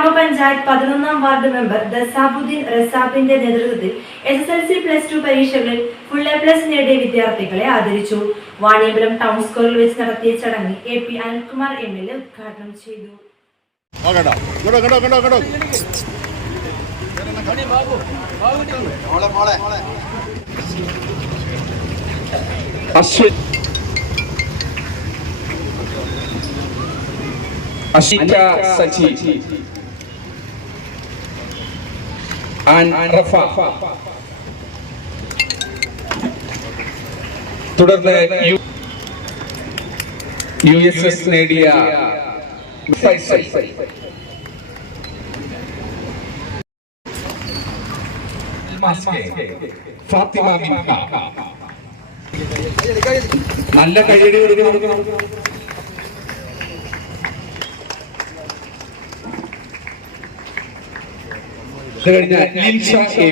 ഗ്രാമപഞ്ചായത്ത് പതിനൊന്നാം ward member Dasabuddeen റസാബിന്റെ നേതൃത്വത്തിൽ S S L C plus two പരീക്ഷകളിൽ ഫുൾ എ പ്ലസ് നേടിയ വിദ്യാർത്ഥികളെ ആദരിച്ചു. വാണിയമ്പലം ടൗൺ സ്കൂളിൽ വെച്ച് നടത്തിയ ചടങ്ങ് A P Anilkumar M L A ഉദ്ഘാടനം ചെയ്തു. അശ്വിൻ. അശ്വിൻ. സച്ചി സജി ആൻഡ് റഫ. തുടർന്ന് യു എസ് എസ് നേടിയ ഫാത്തിമ നല്ല കൈയടി കൊടുക്കണം. ഇത് കഴിഞ്ഞ ലിൽഷ എ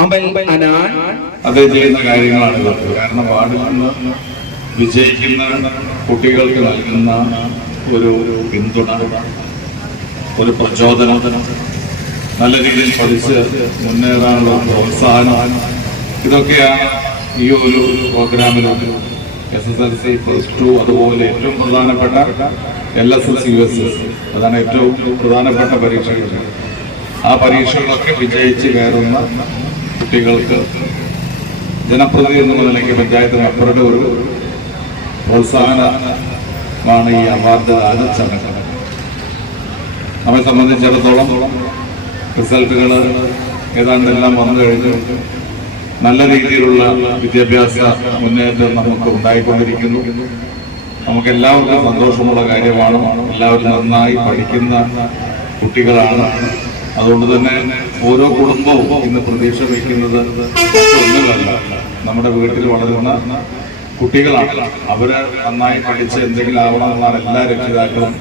അമൽ അനാൻ. അദ്ദേഹം ചെയ്യുന്ന കാര്യങ്ങളാണ് കാരണം വാർഡിൽ നിന്ന് വിജയിക്കുന്ന കുട്ടികൾക്ക് നൽകുന്ന ഒരു പിന്തുണ ഒരു പ്രചോദനം നല്ല രീതിയിൽ പഠിച്ച് മുന്നേറാനുള്ള പ്രോത്സാഹനം. ഇതൊക്കെയാണ് ഈ ഒരു പ്രോഗ്രാമിലൊക്കെ S S L C plus two അതുപോലെ ഏറ്റവും പ്രധാനപ്പെട്ട L S S U S S അതാണ് ഏറ്റവും പ്രധാനപ്പെട്ട പരീക്ഷകൾ. ആ പരീക്ഷകളൊക്കെ വിജയിച്ച് കയറുന്ന കുട്ടികൾക്ക് ജനപ്രതിനിധി എന്നുള്ള നിലയ്ക്ക് പഞ്ചായത്ത് മെമ്പറുടെ ഒരു പ്രോത്സാഹനമാണ് ഈ അവാർഡ് ദാന ചടങ്ങ് നമ്മെ സംബന്ധിച്ചിടത്തോളം റിസൾട്ടുകൾ ഏതാണ്ട് എല്ലാം വന്നു കഴിഞ്ഞു. നല്ല രീതിയിലുള്ള വിദ്യാഭ്യാസ മുന്നേറ്റം നമുക്ക് ഉണ്ടായിക്കൊണ്ടിരിക്കുന്നു. നമുക്ക് എല്ലാവർക്കും സന്തോഷമുള്ള കാര്യമാണ്. എല്ലാവരും നന്നായി പഠിക്കുന്ന കുട്ടികളാണ്. അതുകൊണ്ട് തന്നെ ഓരോ കുടുംബവും ഇന്ന് പ്രതീക്ഷ വയ്ക്കുന്നത് ഒന്നുമല്ല. നമ്മുടെ വീട്ടിൽ വളരുന്ന കുട്ടികളാണ്. അവർ നന്നായി പഠിച്ച് എന്തെങ്കിലും ആവണമെന്നാണ് എല്ലാ രക്ഷിതാക്കളും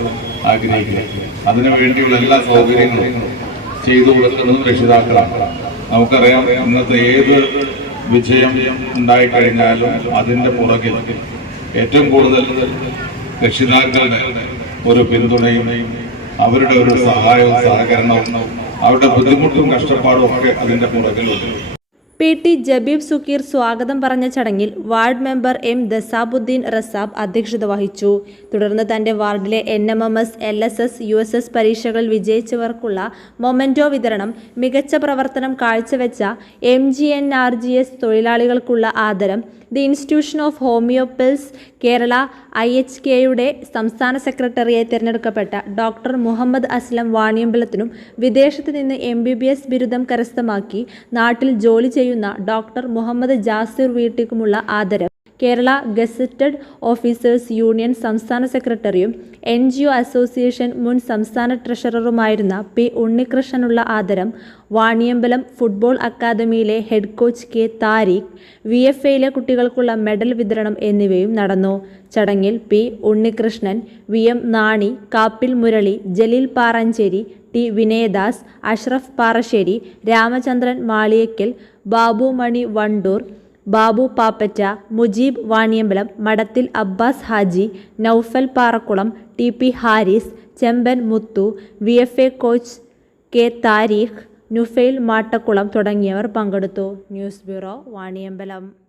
ആഗ്രഹിക്കുന്നത്. അതിനു വേണ്ടിയുള്ള എല്ലാ സൗകര്യങ്ങളും ചെയ്തു കൊടുക്കുന്നതും രക്ഷിതാക്കളാണ്. നമുക്കറിയാം ഇന്നത്തെ ഏത് വിജയം ഉണ്ടായിക്കഴിഞ്ഞാലും അതിന്റെ പുറകിൽ ഏറ്റവും കൂടുതൽ രക്ഷിതാക്കളുടെ ഒരു പിന്തുണയും അവരുടെ ഒരു സഹായവും സഹകരണവും അവരുടെ ബുദ്ധിമുട്ടും കഷ്ടപ്പാടും ഒക്കെ അതിന്റെ പുറകിലുണ്ട്. പി ടി ജബീബ് സുക്കീർ സ്വാഗതം പറഞ്ഞ ചടങ്ങിൽ ward member M Dasabuddeen Rasab അധ്യക്ഷത വഹിച്ചു. തുടർന്ന് തന്റെ വാർഡിലെ N M M S L S S U S S പരീക്ഷകൾ വിജയിച്ചവർക്കുള്ള മൊമെന്റോ വിതരണം മികച്ച പ്രവർത്തനം കാഴ്ചവെച്ച M G N R G S തൊഴിലാളികൾക്കുള്ള ആദരം the institution of homeopaths Kerala I H കെയുടെ സംസ്ഥാന സെക്രട്ടറിയായി തിരഞ്ഞെടുക്കപ്പെട്ട ഡോക്ടർ മുഹമ്മദ് അസ്ലം വാണിയമ്പലത്തിനും വിദേശത്ത് നിന്ന് എം ബി ബി എസ് ബിരുദം കരസ്ഥമാക്കി നാട്ടിൽ ജോലി ചെയ്യുന്ന ഡോക്ടർ മുഹമ്മദ് ജാസിർ വീട്ടിക്കുമുള്ള ആദരം. കേരള ഗസറ്റഡ് ഓഫീസേഴ്സ് യൂണിയൻ സംസ്ഥാന സെക്രട്ടറിയും എൻ ജി ഒ അസോസിയേഷൻ മുൻ സംസ്ഥാന ട്രഷററുമായിരുന്ന പി ഉണ്ണികൃഷ്ണനുള്ള ആദരം Vaniyambalam football അക്കാദമിയിലെ head coach K Thariq V F എയിലെ കുട്ടികൾക്കുള്ള മെഡൽ വിതരണം എന്നിവയും നടന്നു. ചടങ്ങിൽ P Unnikrishnan V M Nani Kappil Murali Jaleel Paranchery T Vinayadas Ashraf Parassery Ramachandran Maliyakkal Babu Mani Wandoor Babu Pappatta Mujeeb Vaniyambalam Madathil Abbas Haji Noufal Parakkulam T P Haris Chemban Muthu V F A coach K Thariq Nufail Mattakkulam തുടങ്ങിയവർ പങ്കെടുത്തു. News bureau Vaniyambalam.